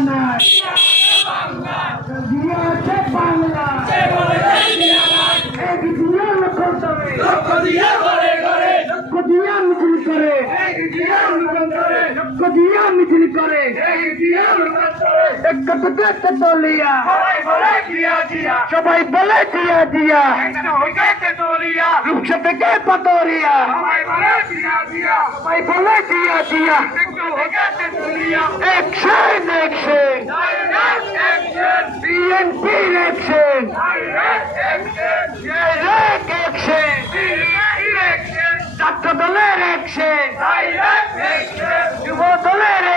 নাই দিয়েছে বাংলা এক দিয়া লক্ষ্য তবে লক্ষ্য দিয়া মিছিল করে লক্ষ্য দিয়া মিছিল করে একটা দলিয়া সবাই বলে দিয়া দিয়া রূপসা থেকে পাতরিয়া সবাই বলে দিয়া দিয়া action action BNP action action ছাত্র দলের action! যুব দলের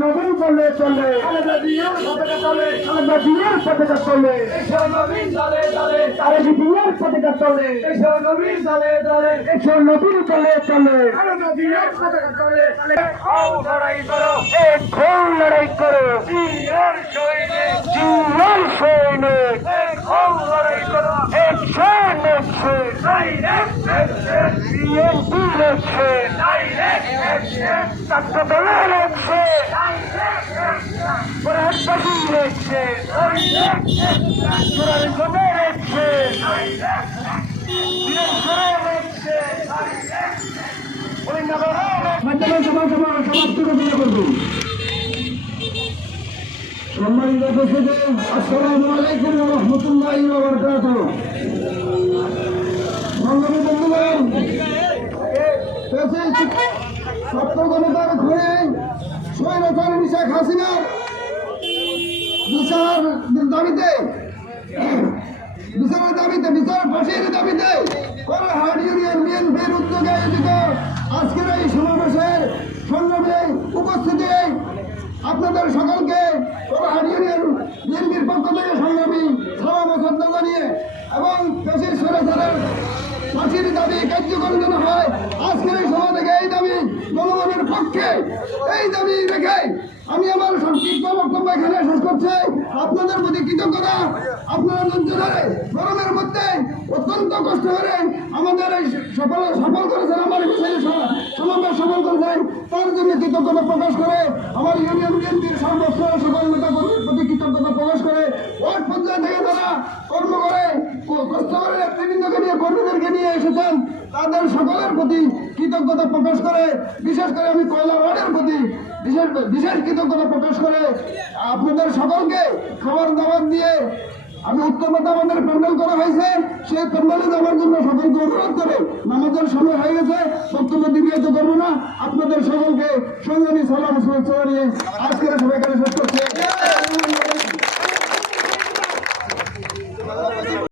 নবীন বলে চলে আলাদা দিয়ার পতাকা চলে আরে দিয়ার পতাকা চলে এসো নবীন দলে চলে লড়াই করো এক ঘোর লড়াই করো জীবন সৈনিক এক ঘোর লড়াই করো এক সৈনিক বিএনপি লেখছে ছাত্র দলের লেখছে প্রধানমন্ত্রী লেখছে চূড়ান্ত লেখছে মাধ্যমে সভা সভা সমাপ্ত ঘোষণা করব। সম্মানিত আসসালামু আলাইকুম রাহমাতুল্লাহি সংগ্রামী বন্ধুগণ। জনতার ঘুরে স্বৈরাচার শেখ হাসিনার বিচার দাবিতে, বিচারের দাবিতে, বিচার ফাঁসির দাবিতে হাট ইউনিয়ন বিএনপির উদ্যোগে আয়োজিত আজকের এই সমাবেশের সংগ্রামে উপস্থিতি আপনাদের সকলকে হাট ইউনিয়ন বিএনপির পক্ষ সংগ্রামী সালাম শ্রদ্ধা জানিয়ে এবং পেশির সরেচারের ফাঁসির দাবি কার্যকর যেন হয় আজকের এই সভা থেকে এই দাবি জনগণের পক্ষে এই দাবি রেখে আমি আমার সংক্ষিপ্ত বক্তব্য এখানে শেষ করছি। আপনাদের প্রতি কৃতজ্ঞতা। আপনারা ধরে গরমের মধ্যে অত্যন্ত কষ্ট করে আমাদের এই সফল সফল করেছেন। আমার সমাবেশ সফল করেছেন। তার জন্য কৃতজ্ঞতা প্রকাশ করে আমার ইউনিয়ন বিএনপির সর্বস্ব সকল নেতা প্রতি কৃতজ্ঞতা প্রকাশ করে। ওয়ার্ড পর্যায়ে থেকে যারা এসেছেন, তাদের সকলের প্রতি কৃতজ্ঞতা প্রকাশ করে, বিশেষ করে আমি কয়লা ওয়ার্ডের প্রতি বিশেষ বিশেষ কৃতজ্ঞতা প্রকাশ করে আপনাদের সকলকে খাবার দাবার দিয়ে আমি উত্তমতা আমাদের প্যান্ডেল করা হয়েছে। সেই প্যান্ডেলে যাওয়ার জন্য সকলকে অনুরোধ করে নামাজের সময় হয়ে গেছে, বক্তব্য দীর্ঘায়িত করব না। আপনাদের সকলকে সংগ্রামী সালাম শুভেচ্ছা জানিয়ে আজকের সবাই